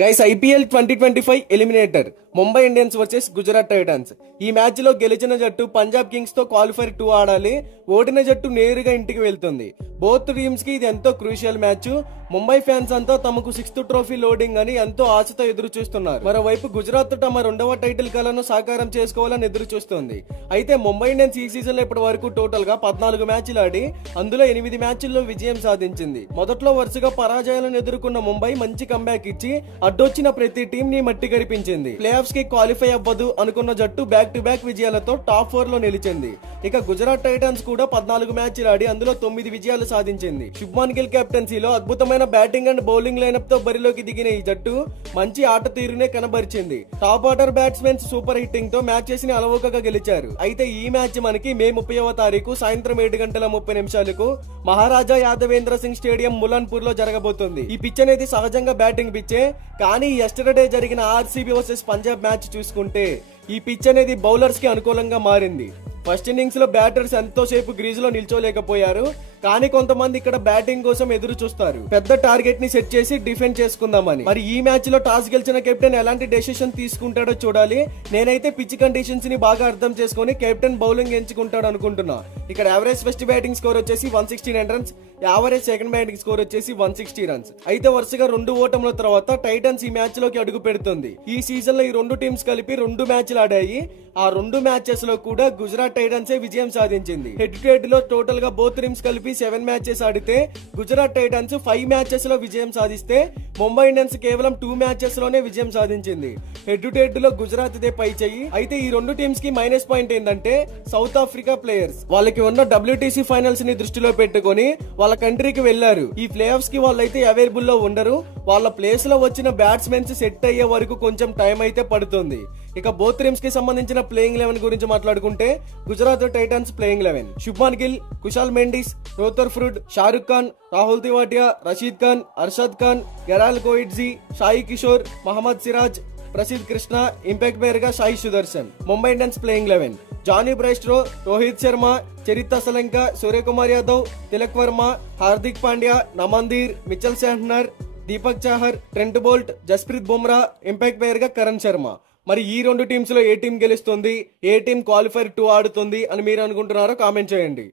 Guys IPL 2025 eliminator Mumbai Indians versus Gujarat Titans. ఈ match లో గెలిచిన జట్టు పంజాబ్ కింగ్స్ తో క్వాలిఫైర్ 2 ఆడాలి. ఓడిన జట్టు నేరుగా ఇంటికి వెళ్తుంది. బోత్ టీమ్స్ కి ఇది ఎంతో క్రూషియల్ మ్యాచ్. ముంబై ఫ్యాన్స్ అంతా తమకు 6th ట్రోఫీ లోడింగ్ అని ఎంతో ఆశతో ఎదురు చూస్తున్నారు. మరోవైపు గుజరాత్ తమ 2వ టైటిల్ కలను సాకారం చేసుకోవాలని ఎదురు చూస్తోంది. అయితే ముంబై ఇండియన్స్ ఈ సీజన్ లో ఇప్పటి వరకు టోటల్ గా 14 మ్యాచ్లు ఆడి అందులో 8 మ్యాచ్ల్లో విజయం సాధించింది. మొదట్లో వరుసగా పరాజయాలను ఎదుర్కొన్న ముంబై మంచి కంబ్యాక్ ఇచ్చి అడ్డొచ్చిన ప్రతి టీం ని మట్టి గడిపించింది. ప్లే ఆఫ్స్ కి క్వాలిఫై అవ్వదు అనుకున్న జట్టు బ్యాక్ టు బ్యాక్ విజయాలతో టాప్ 4 లో నిలిచింది. ఇక గుజరాత్ టైటన్స్ కూడా 14 మ్యాచ్లు ఆడి అందులో 9 విజయాలు సాధించింది. శుభ్మాన్ గిల్ కెప్టెన్సీలో అద్భుతమైన బ్యాటింగ్ అండ్ బౌలింగ్ లైనప్ తో బరిలోకి దిగిన ఈ జట్టు మంచి ఆట తీరునే కనబరిచింది. Top order batsmens super hitting తో మ్యాచెస్ ని అలవోకగా గెలిచారు. అయితే ఈ మ్యాచ్ మనకి మే 30వ తారీఖు సాయంత్రం 7:30 మహారాజా యాదవేంద్ర సింగ్ స్టేడియం ములాన్పూర్ లో జరగబోతుంది. ఈ పిచ్ అనేది సహజంగా బ్యాటింగ్ పిచ్చే, కానీ ఎస్టర్డే జరిగిన ఆర్సీబీ వర్సెస్ పంజాబ్ మ్యాచ్ చూసుకుంటే ఈ పిచ్ అనేది బౌలర్స్ కి అనుకూలంగా మారింది. ఫస్ట్ ఇన్నింగ్స్ లో బ్యాటర్స్ ఎంతోసేపు గ్రీజ్ లో నిల్చోలేకపోయారు, కానీ కొంతమంది ఇక్కడ బ్యాటింగ్ కోసం ఎదురు చూస్తారు. పెద్ద టార్గెట్ ని సెట్ చేసి డిఫెండ్ చేసుకుందామని. మరి ఈ మ్యాచ్ లో టాస్ గెలిచిన కెప్టెన్ ఎలాంటి డెసిషన్ తీసుకుంటాడో చూడాలి. నేనైతే పిచ్ కండిషన్స్ ని బాగా అర్థం చేసుకుని కెప్టెన్ బౌలింగ్ ఎంచుకుంటాడు అనుకుంటున్నా. ఇక్కడ యావరేజ్ ఫస్ట్ బ్యాటింగ్ స్కోర్ వచ్చేసి 169 runs, average second batting score వచ్చేసి 160 రన్స్. అయితే వరుసగా 2 ఓటముల తర్వాత టైటన్స్ ఈ మ్యాచ్ లోకి అడుగు పెడుతుంది. ఈ సీజన్ లో ఈ 2 టీమ్స్ కలిపి 2 మ్యాచ్లు ఆడాయి. ఆ 2 మ్యాచెస్ లో కూడా గుజరాత్ టైటన్స్ విజయం సాధించింది. హెడ్ టు హెడ్ లో టోటల్ గా బోత్ టీమ్స్ కలిపి 7 మ్యాచెస్ ఆడితే గుజరాత్ టైటన్స్ 5 మ్యాచెస్ లో విజయం సాధిస్తే ముంబై ఇండియన్స్ కేవలం 2 మ్యాచెస్ లోనే విజయం సాధించింది. హెడ్ టు హెడ్ లో గుజరాత్ దే పై చెయ్యి. అయితే ఈ 2 టీమ్స్ కి మైనస్ పాయింట్ ఏంటంటే సౌత్ ఆఫ్రికా ప్లేయర్స్ వాళ్ళకి ఉన్న WTC ఫైనల్స్ ని దృష్టిలో పెట్టుకుని వాళ్ళ కంట్రీకి వెళ్లారు. ఈ ప్లే ఆఫ్స్ కి వాళ్ళైతే అవైలబుల్ లో ఉండరు. వాళ్ళ ప్లేస్ లో వచ్చిన బ్యాట్స్మెన్స్ సెట్ అయ్యే వరకు కొంచెం టైం అయితే పడుతుంది. ఇక బోత్ టీమ్స్ కి సంబంధించిన ప్లేయింగ్ 11 గురించి మాట్లాడుకుంటే Gujarat Titans playing 11 Shubman Gill, Kushal Mendis, రోథర్ఫుర్డ్, Shahrukh Khan, Rahul Tewatia, Rashid Khan, Arshad Khan, గెరాల్ Coetzee, Sai Kishore, Mohammed Siraj, Prasidh Krishna, impact player గా Sai Sudarshan. Mumbai Indians playing 11 Johnny బ్రైస్ట్రో, Rohit Sharma, చరిత సలంక, Suryakumar Yadav, Tilak Varma, Hardik Pandya, Naman Dhir, Mitchell Santner, Deepak Chahar, Trent Boult, Jasprit Bumrah, impact player గా కరణ్ శర్మ. మరి ఈ 2 టీమ్స్ లో ఏ టీం గెలుస్తుంది, ఏ టీం క్వాలిఫైర్ 2 ఆడుతుంది అని మీరు అనుకుంటున్నారో కామెంట్ చేయండి.